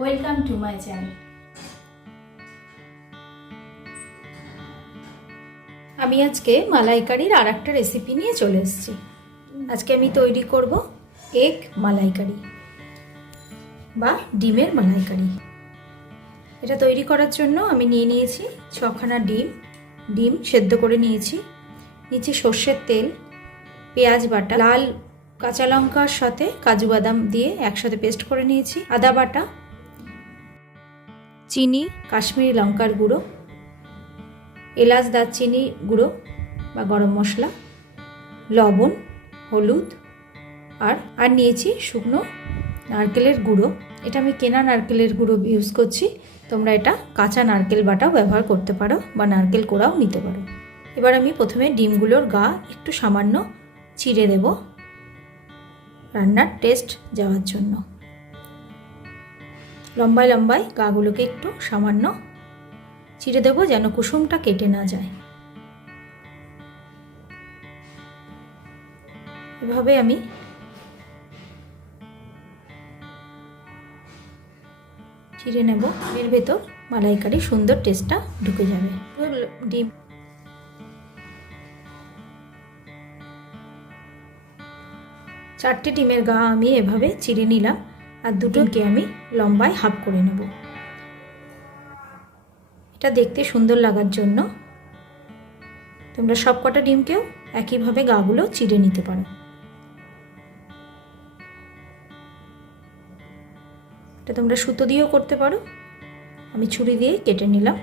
Welcome to my channel. আমি আজকে মালাইকারির আর একটা রেসিপি নিয়ে চলে এসেছি। আজকে আমি তৈরি করব এগ মালাইকারি বা ডিমের মালাইকারি। এটা তৈরি করার জন্য আমি নিয়ে নিয়েছি 6খানা ডিম সেদ্ধ করে নিয়েছি, সর্ষের তেল, পেঁয়াজ বাটা, লাল কাঁচা লঙ্কার সাথে কাজু বাদাম দিয়ে একসাথে পেস্ট করে নিয়েছি, আদা বাটা, চিনি, কাশ্মীরি লঙ্কার গুঁড়ো, এলাচ দারচিনি গুঁড়ো বা গরম মশলা, লবণ, হলুদ আর নিয়েছি শুকনো নারকেলের গুঁড়ো। এটা আমি কেনা নারকেলের গুঁড়ো ইউজ করছি, তোমরা এটা কাঁচা নারকেল বাটাও ব্যবহার করতে পারো বা নারকেল কোড়াও নিতে পারো। এবার আমি প্রথমে ডিমগুলোর গা একটু সামান্য চিড়ে দেব রান্নার টেস্ট যাওয়ার জন্য। লম্বায় লম্বায় গাগুলোকে একটু সামান্য চিড়ে দেবো যেন কুসুমটা কেটে না যায়। এভাবে আমি চিড়ে নেব, এর ভেতর মালাইকারি সুন্দর টেস্টটা ঢুকে যাবে। ডিম 4টে ডিমের গা আমি এভাবে চিড়ে নিলাম, আর দুটোকে আমি লম্বায় হাফ করে নেব। এটা দেখতে সুন্দর লাগার জন্য তোমরা সবকটা ডিমকেও একইভাবে গাগুলো চিড়ে নিতে পারো। এটা তোমরা সুতো দিয়েও করতে পারো, আমি ছুরি দিয়ে কেটে নিলাম।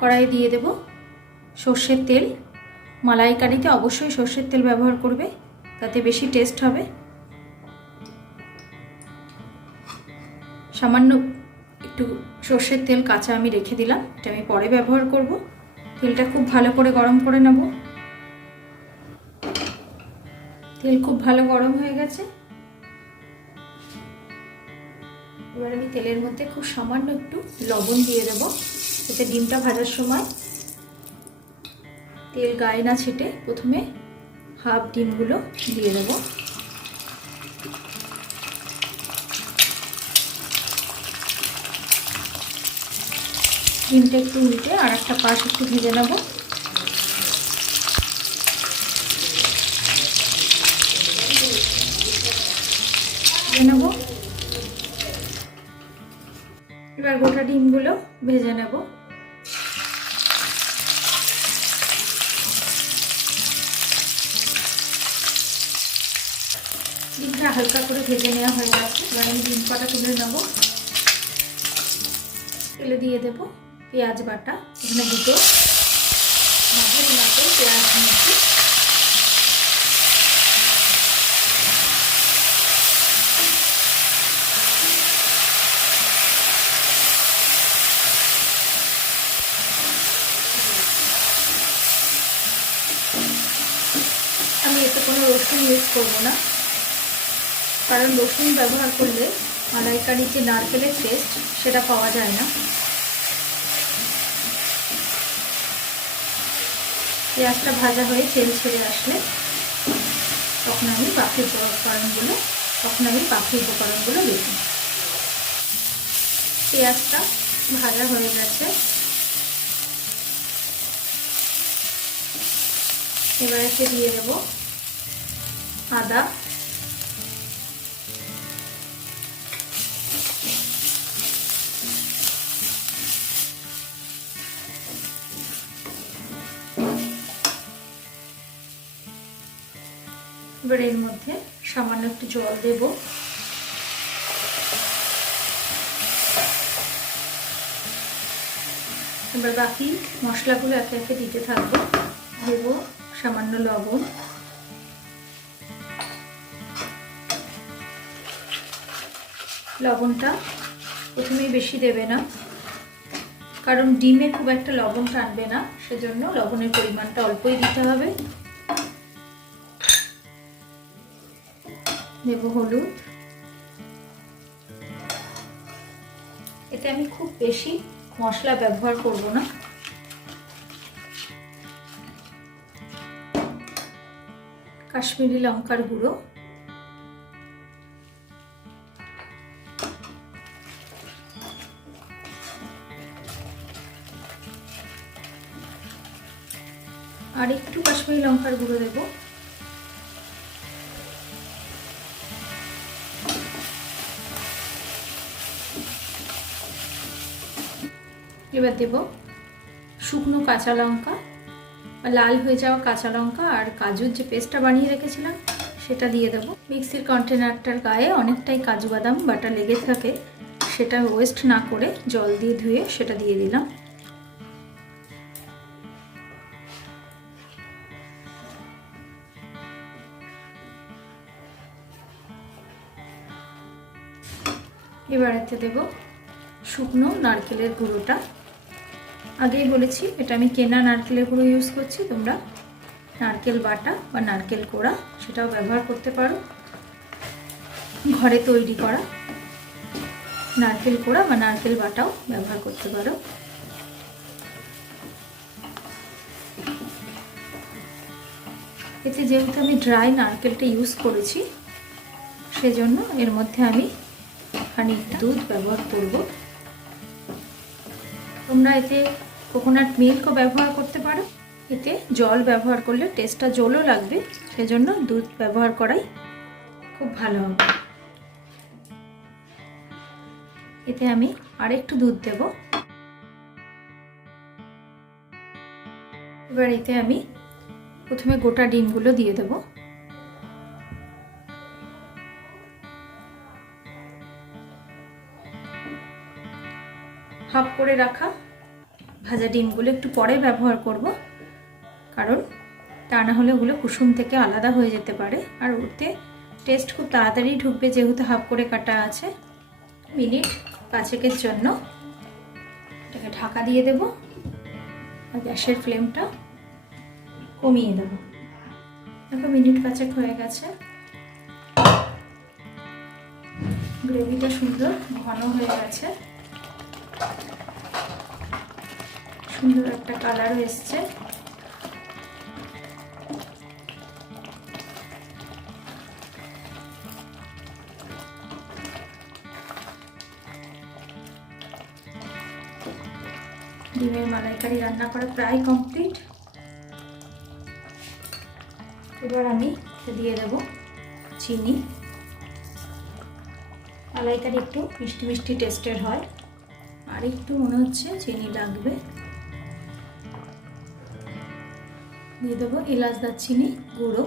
কড়াইয়ে দিয়ে দেব সর্ষের তেল। মালাইকারিতে অবশ্যই সর্ষের তেল ব্যবহার করবে, তাতে বেশি টেস্ট হবে। সামান্য একটু সর্ষের তেল কাঁচা আমি রেখে দিলাম, এটা আমি পরে ব্যবহার করব। তেলটা খুব ভালো করে গরম করে নেব। তেল খুব ভালো গরম হয়ে গেছে। এবার আমি তেলের মধ্যে খুব সামান্য একটু লবণ দিয়ে দেব, যাতে ডিমটা ভাজার সময় তেল গায়ে না ছেটে। প্রথমে হাফ ডিমগুলো দিয়ে দেব। ডিমটা একটু উল্টে আর একটা পাশ একটু ভেজে নেব। এবার গোটা ডিমগুলো ভেজে নেব। ডিমটা হালকা করে ভেজে নেওয়া হয়ে গেছে। এবার আমি ডিম কটা তুলে নেব। তেলে দিয়ে দেব পেঁয়াজ বাটা। এখানে দুটো মাঝারি মাপের পেঁয়াজ নিয়েছি। আমি এতে কোনো রসুন ইউজ করবো না, কারণ রসুন ব্যবহার করলে মালাইকারির যে নারকেলের টেস্ট সেটা পাওয়া যায় না। পেঁয়াজটা ভাজা হয়ে তেল ছেড়ে আসলে তখন আমি বাকি উপকরণগুলো দেব। পেঁয়াজটা ভাজা হয়ে গেছে। এবার এতে দিয়ে দেব আদা, এবার এর মধ্যে সামান্য একটু জল দেব। এবার বাকি মশলাগুলো একে একে দিতে থাকবো। দেব সামান্য লবণ, লবণটা প্রথমেই বেশি দেবে না, কারণ ডিমে খুব একটা লবণ টানবে না, সেজন্য লবণের পরিমাণটা অল্পই দিতে হবে। দেব হলুদ। এতে আমি খুব বেশি মশলা ব্যবহার করব না, কাশ্মীরি লঙ্কার গুঁড়ো, আর একটু কাশ্মীরি লঙ্কার গুঁড়ো দেব। এবার দেব শুকনো কাঁচা লঙ্কা বা লাল হয়ে যাওয়া কাঁচা লঙ্কা আর কাজুর যে পেস্টটা বানিয়ে রেখেছিলাম সেটা দিয়ে দেবো। মিক্সির কন্টেনারটার গায়ে অনেকটাই কাজু বাদাম বাটা লেগে থাকে, সেটা ওয়েস্ট না করে জল দিয়ে ধুয়ে সেটা দিয়ে দিলাম। এবার এতে দেব শুকনো নারকেলের গুঁড়োটা। আগেই বলেছি এটা আমি কেনা নারকেলের গুঁড়ো ইউজ করছি, তোমরা নারকেল বাটা বা নারকেল কোড়া সেটাও ব্যবহার করতে পারো। ঘরে তৈরি করা নারকেল কোড়া বা নারকেল বাটাও ব্যবহার করতে পারো। এতে যেহেতু আমি ড্রাই নারকেলটা ইউজ করেছি সেজন্য এর মধ্যে আমি খানিকটা দুধ ব্যবহার করব। তোমরা এতে কোকোনাট মিল্কও ব্যবহার করতে পারো। এতে জল ব্যবহার করলে টেস্টটা জলও লাগবে, সেজন্য দুধ ব্যবহার করাই খুব ভালো হবে। এতে আমি আরেকটু দুধ দেব। এবার এতে আমি প্রথমে গোটা ডিমগুলো দিয়ে দেব। হাফ করে রাখা ভাজা ডিমগুলো একটু পরে ব্যবহার করব, কারণ তা না হলে ওগুলো কুসুম থেকে আলাদা হয়ে যেতে পারে, আর ওতে টেস্ট খুব তাড়াতাড়ি ঢুকবে যেহেতু হাফ করে কাটা আছে। মিনিট 5 জন্য এটাকে ঢাকা দিয়ে দেব আর গ্যাসের ফ্লেমটা কমিয়ে দেব। দেখো মিনিট 5 হয়ে গেছে, গ্রেভিটা সুন্দর ঘন হয়ে গেছে, সুন্দর একটা কালারও এসছে। ডিমের মালাইকারি রান্না করা প্রায় কমপ্লিট। এবার আমি দিয়ে দেব চিনি। মালাইকারি একটু মিষ্টি মিষ্টি টেস্টের হয়, আর একটু মনে হচ্ছে চিনি লাগবে। দিয়ে দেবো এলাচ দারচিনি গুঁড়ো,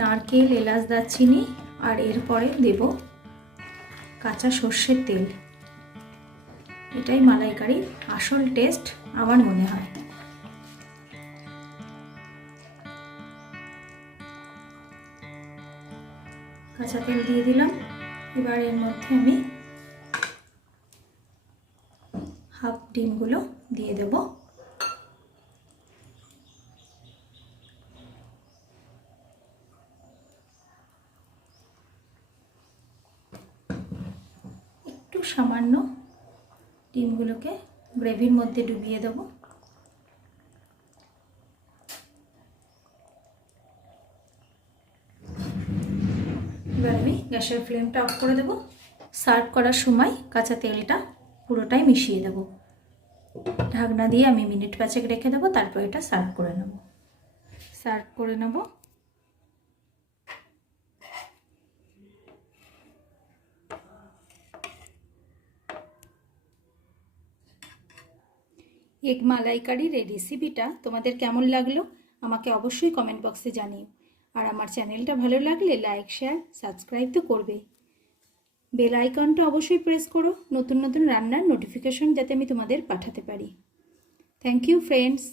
নারকেল এলাচ দারচিনি, আর এরপরে দেব কাঁচা সর্ষের তেল। এটাই মালাইকারির আসল টেস্ট আমার মনে হয়। কাঁচা তেল দিয়ে দিলাম। এবার এর মধ্যে আমি হাফ ডিমগুলো দিয়ে দেব। একটু সামান্য ডিমগুলোকে গ্রেভির মধ্যে ডুবিয়ে দেব। এবার আমি গ্যাসের ফ্লেমটা অফ করে দেব। সার্ভ করার সময় কাঁচা তেলটা পুরোটাই মিশিয়ে দেব। ঢাকনা দিয়ে আমি মিনিট 5 রেখে দেবো, তারপর এটা সার্ভ করে নেব। এগ মালাইকারির এই রেসিপিটা তোমাদের কেমন লাগলো আমাকে অবশ্যই কমেন্ট বক্সে জানিও। আর আমার চ্যানেলটা ভালো লাগলে লাইক শেয়ার সাবস্ক্রাইব তো করবেই। বেল আইকনটা অবশ্যই প্রেস করো নতুন নতুন রান্নার নোটিফিকেশন যাতে আমি তোমাদের পাঠাতে পারি। Thank you friends.